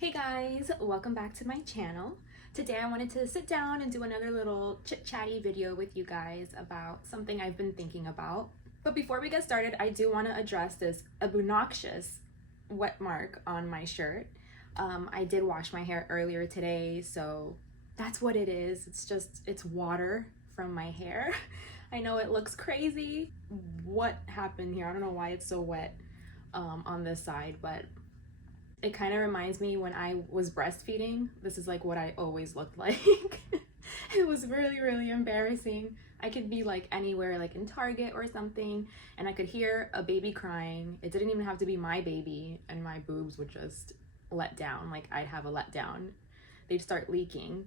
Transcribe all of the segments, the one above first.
Hey guys, welcome back to my channel. Today I wanted to sit down and do another little chit-chatty video with you guys about something I've been thinking about. But before we get started, I do want to address this obnoxious wet mark on my shirt. I did wash my hair earlier today, so that's what it is. It's water from my hair. I know it looks crazy. What happened here? I don't know why it's so wet on this side, but it kind of reminds me when I was breastfeeding. This is like what I always looked like. It was really embarrassing. I could be like anywhere, like in Target or something, and I could hear a baby crying. It didn't even have to be my baby, and my boobs would just let down. Like I'd have a letdown. They'd start leaking.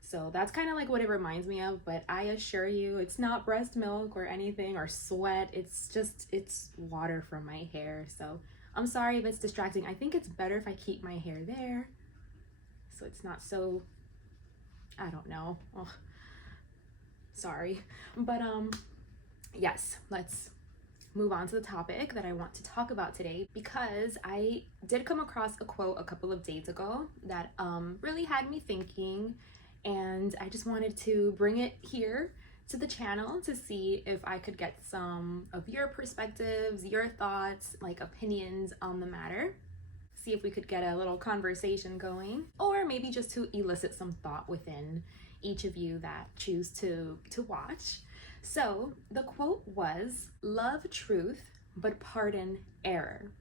So that's kind of like what it reminds me of, but I assure you it's not breast milk or anything or sweat. It's water from my hair. So I'm sorry if it's distracting. I think it's better if I keep my hair there so it's not so, I don't know. Oh, sorry. But yes, let's move on to the topic that I want to talk about today, because I did come across a quote a couple of days ago that really had me thinking, and I just wanted to bring it here to the channel to see if I could get some of your perspectives, your thoughts, like opinions on the matter. See if we could get a little conversation going, or maybe just to elicit some thought within each of you that choose to watch. So the quote was, "Love truth, but pardon error."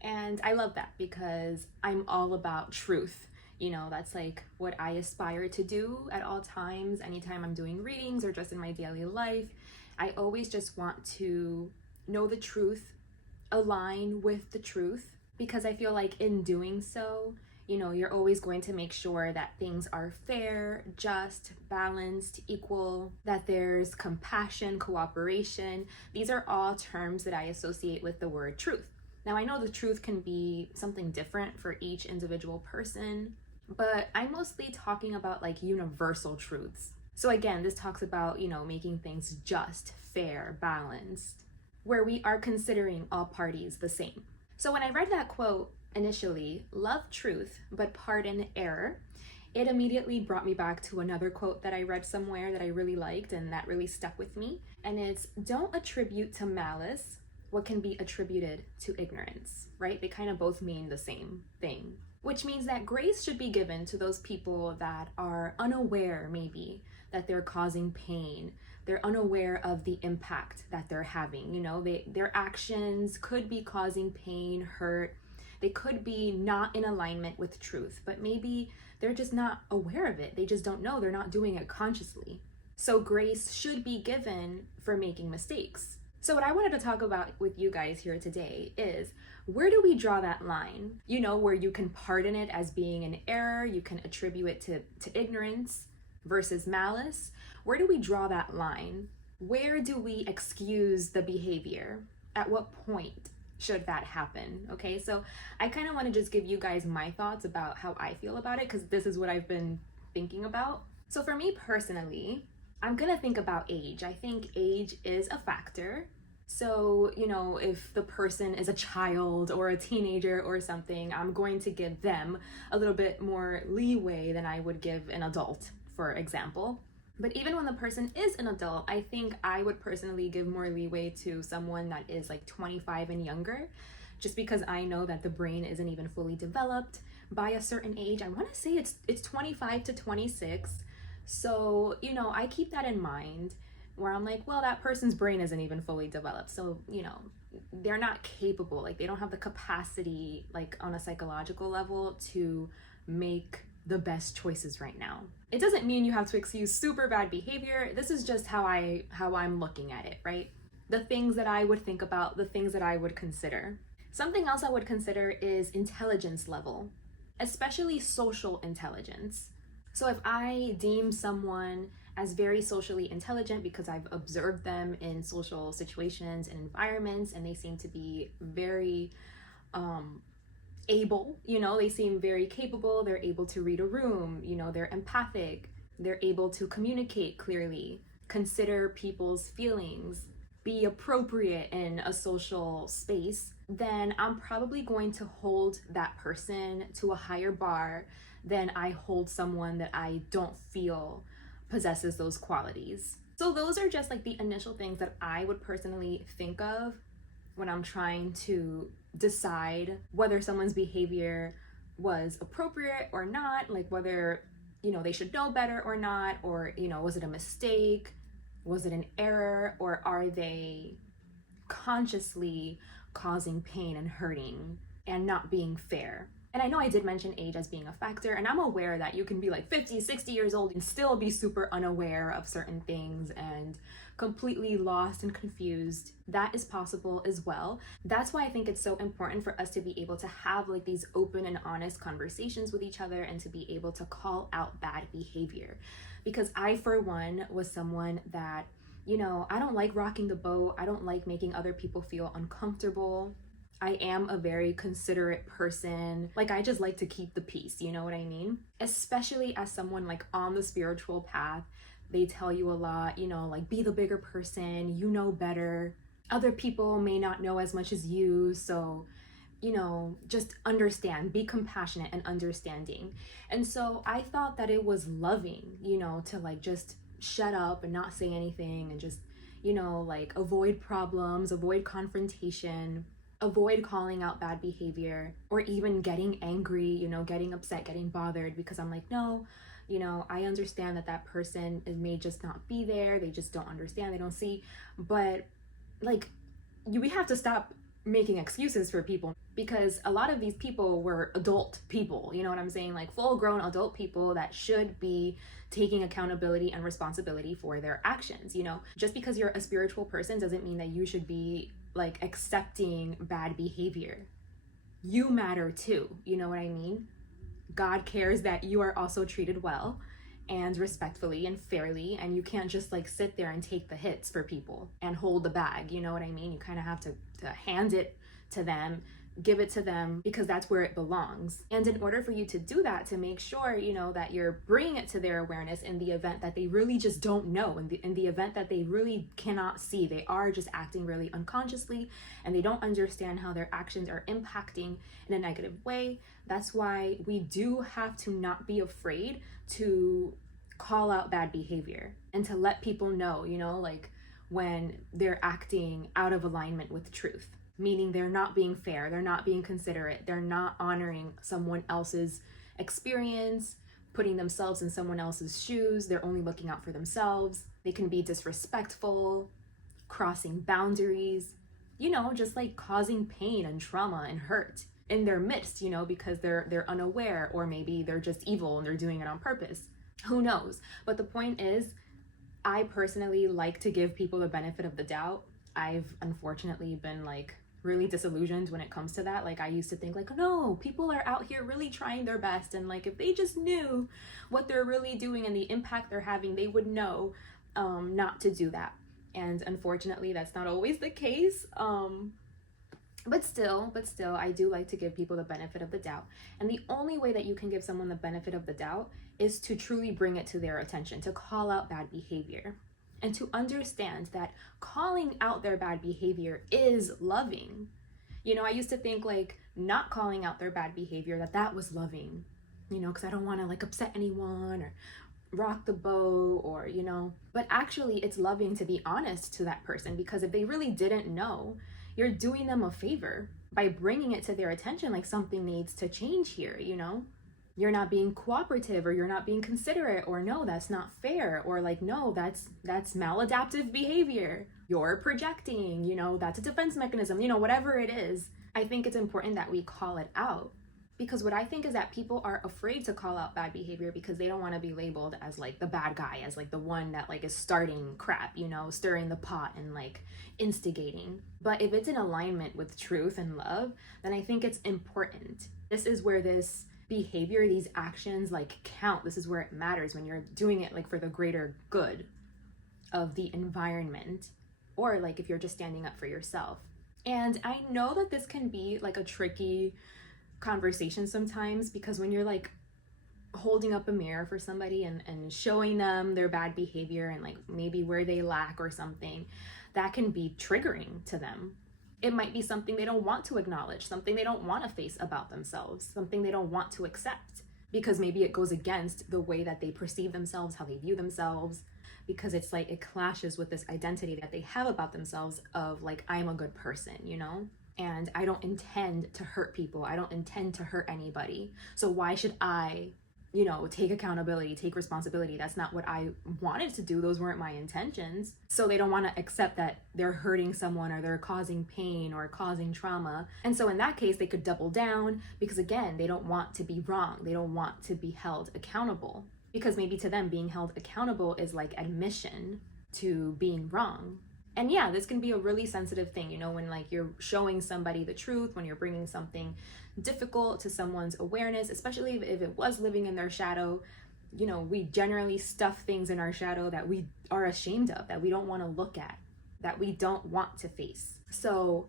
And I love that because I'm all about truth. You know, that's like what I aspire to do at all times. Anytime I'm doing readings or just in my daily life, I always just want to know the truth, align with the truth, because I feel like in doing so, you know, you're always going to make sure that things are fair, just, balanced, equal, that there's compassion, cooperation. These are all terms that I associate with the word truth. Now, I know the truth can be something different for each individual person, but I'm mostly talking about like universal truths. So again, this talks about, you know, making things just, fair, balanced, where we are considering all parties the same. So when I read that quote initially, "Love truth, but pardon error," it immediately brought me back to another quote that I read somewhere that I really liked and that really stuck with me. And it's, "Don't attribute to malice what can be attributed to ignorance," right? They kind of both mean the same thing, which means that grace should be given to those people that are unaware, maybe, that they're causing pain. They're unaware of the impact that they're having. You know, their actions could be causing pain, hurt. They could be not in alignment with truth, but maybe they're just not aware of it. They just don't know. They're not doing it consciously. So grace should be given for making mistakes. So what I wanted to talk about with you guys here today is, where do we draw that line? You know, where you can pardon it as being an error, you can attribute it to ignorance versus malice. Where do we draw that line? Where do we excuse the behavior? At what point should that happen? Okay, so I kind of want to just give you guys my thoughts about how I feel about it, because this is what I've been thinking about. So for me personally, I'm gonna think about age. I think age is a factor. So, you know, if the person is a child or a teenager or something, I'm going to give them a little bit more leeway than I would give an adult, for example. But even when the person is an adult, I think I would personally give more leeway to someone that is like 25 and younger, just because I know that the brain isn't even fully developed by a certain age. I want to say it's 25 to 26. So, you know, I keep that in mind, where I'm like, well, that person's brain isn't even fully developed. So, you know, they're not capable, like they don't have the capacity, like on a psychological level, to make the best choices right now. It doesn't mean you have to excuse super bad behavior. This is just how I'm looking at it, right? The things that I would think about, the things that I would consider. Something else I would consider is intelligence level, especially social intelligence. So if I deem someone as very socially intelligent because I've observed them in social situations and environments, and they seem to be very able, you know, they seem very capable, they're able to read a room, you know, they're empathic, they're able to communicate clearly, consider people's feelings, be appropriate in a social space, then I'm probably going to hold that person to a higher bar than I hold someone that I don't feel possesses those qualities. So those are just like the initial things that I would personally think of when I'm trying to decide whether someone's behavior was appropriate or not, like whether, they should know better or not, or, was it a mistake? Was it an error? Or are they consciously causing pain and hurting and not being fair? And I know I did mention age as being a factor, and I'm aware that you can be like 50, 60 years old and still be super unaware of certain things and completely lost and confused. That is possible as well. That's why I think it's so important for us to be able to have like these open and honest conversations with each other and to be able to call out bad behavior. Because I, for one, was someone that, I don't like rocking the boat. I don't like making other people feel uncomfortable. I am a very considerate person. Like, I just like to keep the peace, you know what I mean? Especially as someone like on the spiritual path, they tell you a lot, like be the bigger person, you know better. Other people may not know as much as you, so, just understand, be compassionate and understanding. And so I thought that it was loving, to like just shut up and not say anything and just, like avoid problems, avoid confrontation, avoid calling out bad behavior, or even getting angry, getting upset, getting bothered, because I'm like, no, I understand that person may just not be there. They just don't understand. They don't see. But like, we have to stop making excuses for people, because a lot of these people were adult people, you know what I'm saying? Like full grown adult people that should be taking accountability and responsibility for their actions. Just because you're a spiritual person doesn't mean that you should be like accepting bad behavior. You matter too, you know what I mean? God cares that you are also treated well and respectfully and fairly, and you can't just like sit there and take the hits for people and hold the bag, you know what I mean? You kind of have to hand it to them, give it to them, because that's where it belongs. And in order for you to do that, to make sure, that you're bringing it to their awareness in the event that they really just don't know, in the event that they really cannot see, they are just acting really unconsciously and they don't understand how their actions are impacting in a negative way. That's why we do have to not be afraid to call out bad behavior and to let people know, like when they're acting out of alignment with truth. Meaning they're not being fair, they're not being considerate, they're not honoring someone else's experience, putting themselves in someone else's shoes, they're only looking out for themselves. They can be disrespectful, crossing boundaries, just like causing pain and trauma and hurt in their midst, because they're unaware, or maybe they're just evil and they're doing it on purpose. Who knows? But the point is, I personally like to give people the benefit of the doubt. I've unfortunately been like really disillusioned when it comes to that. Like I used to think like, no, people are out here really trying their best, and like if they just knew what they're really doing and the impact they're having, they would know not to do that. And unfortunately that's not always the case. But still, I do like to give people the benefit of the doubt. And the only way that you can give someone the benefit of the doubt is to truly bring it to their attention, to call out bad behavior. And to understand that calling out their bad behavior is loving. I used to think like not calling out their bad behavior, that was loving, because I don't want to like upset anyone or rock the boat, or, but actually it's loving to be honest to that person, because if they really didn't know, you're doing them a favor by bringing it to their attention, like something needs to change here, You're not being cooperative, or you're not being considerate, or no, that's not fair, or like, no, that's maladaptive behavior. You're projecting, that's a defense mechanism, whatever it is. I think it's important that we call it out, because what I think is that people are afraid to call out bad behavior because they don't want to be labeled as like the bad guy, as like the one that like is starting crap, stirring the pot and like instigating. But if it's in alignment with truth and love, then I think it's important. This is where this behavior, these actions like count. This is where it matters, when you're doing it like for the greater good of the environment, or like if you're just standing up for yourself. And I know that this can be like a tricky conversation sometimes, because when you're like holding up a mirror for somebody and showing them their bad behavior and like maybe where they lack or something, that can be triggering to them. It might be something they don't want to acknowledge, something they don't want to face about themselves, something they don't want to accept, because maybe it goes against the way that they perceive themselves, how they view themselves, because it's like it clashes with this identity that they have about themselves of like, I'm a good person, you know? And I don't intend to hurt people. I don't intend to hurt anybody. So why should I, you know, take accountability, take responsibility? That's not what I wanted to do. Those weren't my intentions. So they don't want to accept that they're hurting someone or they're causing pain or causing trauma. And so in that case, they could double down because again, they don't want to be wrong. They don't want to be held accountable because maybe to them being held accountable is like admission to being wrong. And yeah, this can be a really sensitive thing, you know, when like you're showing somebody the truth, when you're bringing something difficult to someone's awareness, especially if it was living in their shadow. You know, we generally stuff things in our shadow that we are ashamed of, that we don't want to look at, that we don't want to face. So,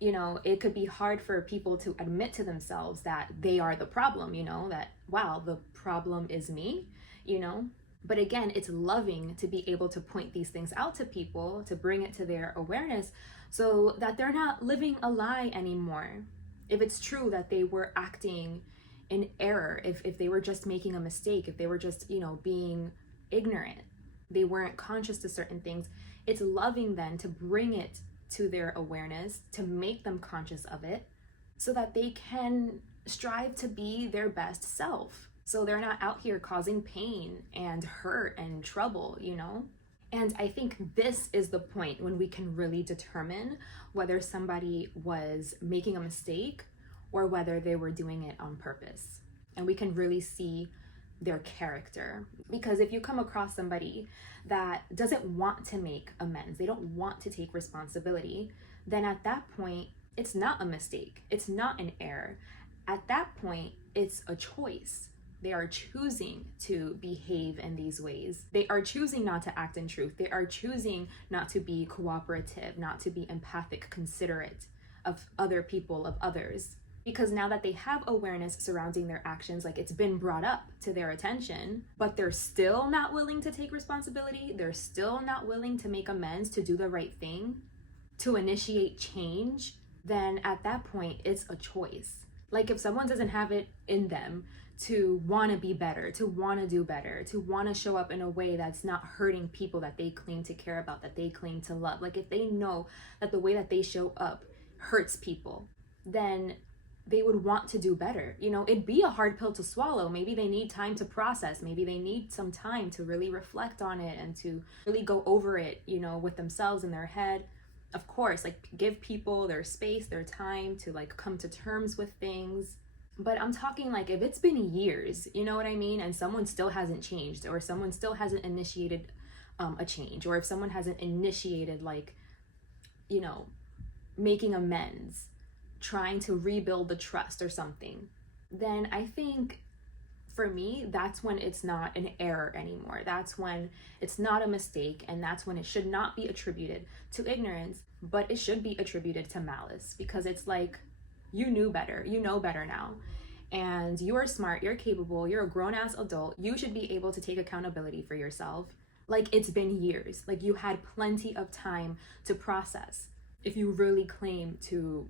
you know, it could be hard for people to admit to themselves that they are the problem, you know, that, wow, the problem is me, you know. But again, it's loving to be able to point these things out to people, to bring it to their awareness so that they're not living a lie anymore. If it's true that they were acting in error, if they were just making a mistake, if they were just, you know, being ignorant, they weren't conscious to certain things, it's loving then to bring it to their awareness, to make them conscious of it so that they can strive to be their best self. So they're not out here causing pain and hurt and trouble, you know? And I think this is the point when we can really determine whether somebody was making a mistake or whether they were doing it on purpose. And we can really see their character. Because if you come across somebody that doesn't want to make amends, they don't want to take responsibility, then at that point, it's not a mistake. It's not an error. At that point, it's a choice. They are choosing to behave in these ways. They are choosing not to act in truth. They are choosing not to be cooperative, not to be empathic, considerate of other people, of others. Because now that they have awareness surrounding their actions, like it's been brought up to their attention, but they're still not willing to take responsibility. They're still not willing to make amends, to do the right thing, to initiate change. Then at that point, it's a choice. Like if someone doesn't have it in them to want to be better, to want to do better, to want to show up in a way that's not hurting people that they claim to care about, that they claim to love. Like if they know that the way that they show up hurts people, then they would want to do better. You know, it'd be a hard pill to swallow. Maybe they need time to process. Maybe they need some time to really reflect on it and to really go over it, you know, with themselves in their head. Of course, like give people their space, their time to like come to terms with things. But I'm talking like if it's been years, you know what I mean? And someone still hasn't changed, or someone still hasn't initiated a change, or if someone hasn't initiated like, you know, making amends, trying to rebuild the trust or something, then I think for me, that's when it's not an error anymore. That's when it's not a mistake, and that's when it should not be attributed to ignorance, but it should be attributed to malice, because it's like, you knew better, you know better now, and you are smart, you're capable, you're a grown-ass adult, you should be able to take accountability for yourself. Like it's been years, like you had plenty of time to process if you really claim to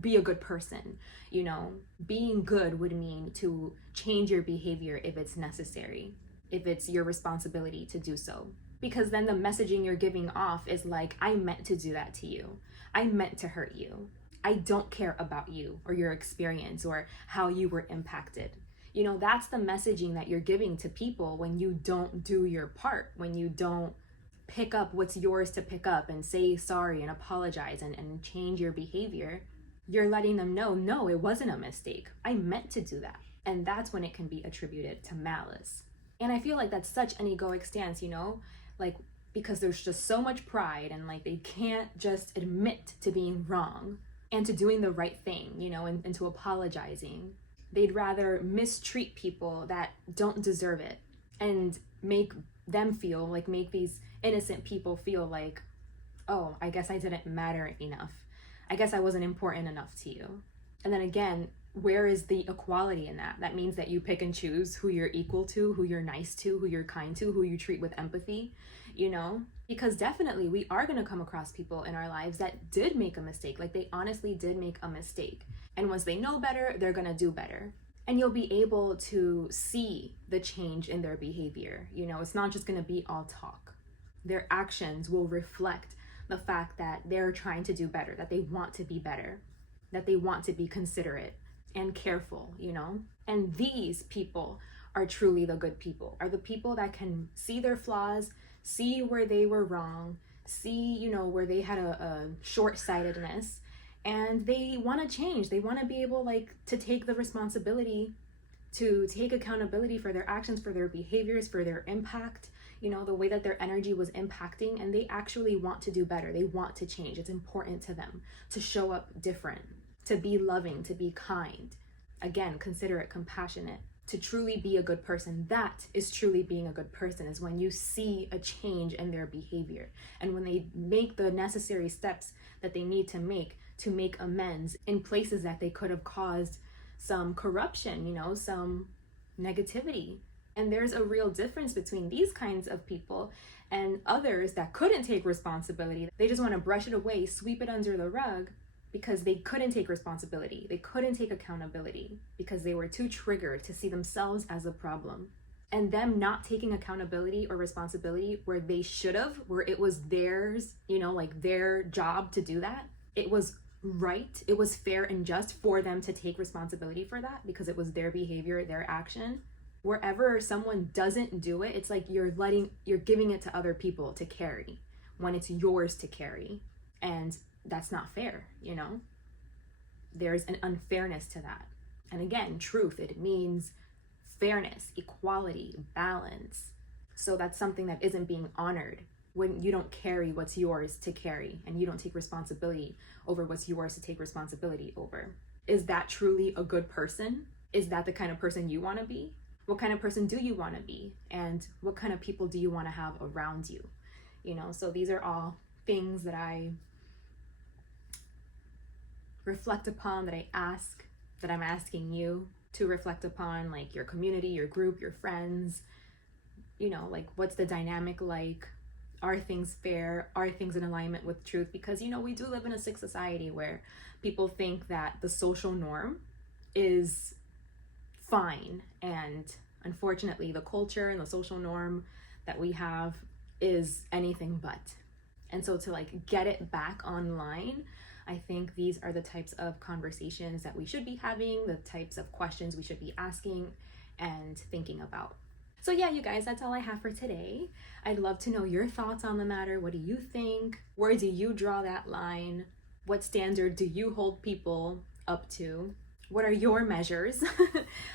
be a good person. You know, being good would mean to change your behavior if it's necessary, if it's your responsibility to do so. Because then the messaging you're giving off is like, I meant to do that to you. I meant to hurt you. I don't care about you or your experience or how you were impacted. You know, that's the messaging that you're giving to people when you don't do your part, when you don't pick up what's yours to pick up and say sorry and apologize and change your behavior. You're letting them know, no, it wasn't a mistake. I meant to do that. And that's when it can be attributed to malice. And I feel like that's such an egoic stance, you know, like because there's just so much pride and like they can't just admit to being wrong and to doing the right thing, you know, and to apologizing. They'd rather mistreat people that don't deserve it and make them feel like, make these innocent people feel like, oh, I guess I didn't matter enough. I guess I wasn't important enough to you. And then again, where is the equality in that? That means that you pick and choose who you're equal to, who you're nice to, who you're kind to, who you treat with empathy. you know? Because definitely we are going to come across people in our lives that did make a mistake. Like they honestly did make a mistake. And once they know better, they're going to do better. And you'll be able to see the change in their behavior. You know, it's not just going to be all talk. Their actions will reflect the fact that they're trying to do better, that they want to be better, that they want to be considerate and careful, you know? And these people are truly the good people, are the people that can see their flaws, see where they were wrong, see, you know, where they had a short-sightedness, and they want to change. They want to be able like to take the responsibility, to take accountability for their actions, for their behaviors, for their impact, you know, the way that their energy was impacting, and they actually want to do better. They want to change. It's important to them to show up different, to be loving, to be kind, again, considerate, compassionate, to truly be a good person. That is truly being a good person, is when you see a change in their behavior and when they make the necessary steps that they need to make amends in places that they could have caused some corruption, you know, some negativity. And there's a real difference between these kinds of people and others that couldn't take responsibility. They just want to brush it away, sweep it under the rug, because they couldn't take responsibility. They couldn't take accountability because they were too triggered to see themselves as a problem. And them not taking accountability or responsibility where they should have, where it was theirs, you know, like their job to do that. It was right, it was fair and just for them to take responsibility for that because it was their behavior, their action. Wherever someone doesn't do it, it's like you're giving it to other people to carry when it's yours to carry. And that's not fair, you know? There's an unfairness to that. And again, truth, it means fairness, equality, balance. So that's something that isn't being honored when you don't carry what's yours to carry and you don't take responsibility over what's yours to take responsibility over. Is that truly a good person? Is that the kind of person you want to be? What kind of person do you want to be? And what kind of people do you want to have around you? You know, so these are all things that I reflect upon, that I'm asking you to reflect upon, like your community, your group, your friends, you know, like what's the dynamic like? Are things fair? Are things in alignment with truth? Because, you know, we do live in a sick society where people think that the social norm is fine. And unfortunately, the culture and the social norm that we have is anything but. And so to like get it back online, I think these are the types of conversations that we should be having, the types of questions we should be asking and thinking about. So yeah, you guys, that's all I have for today. I'd love to know your thoughts on the matter. What do you think? Where do you draw that line? What standard do you hold people up to? What are your measures?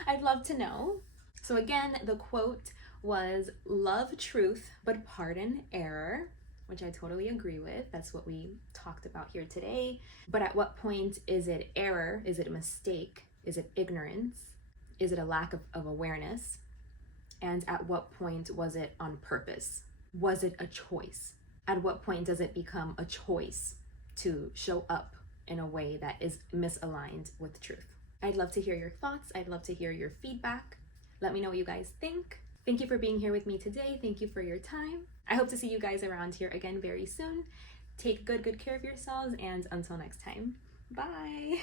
I'd love to know. So again, the quote was, "Love truth, but pardon error," which I totally agree with. That's what we talked about here today. But at what point is it error? Is it a mistake? Is it ignorance? Is it a lack of awareness? And at what point was it on purpose? Was it a choice? At what point does it become a choice to show up in a way that is misaligned with truth? I'd love to hear your thoughts. I'd love to hear your feedback. Let me know what you guys think. Thank you for being here with me today. Thank you for your time. I hope to see you guys around here again very soon. Take good care of yourselves, and until next time, bye.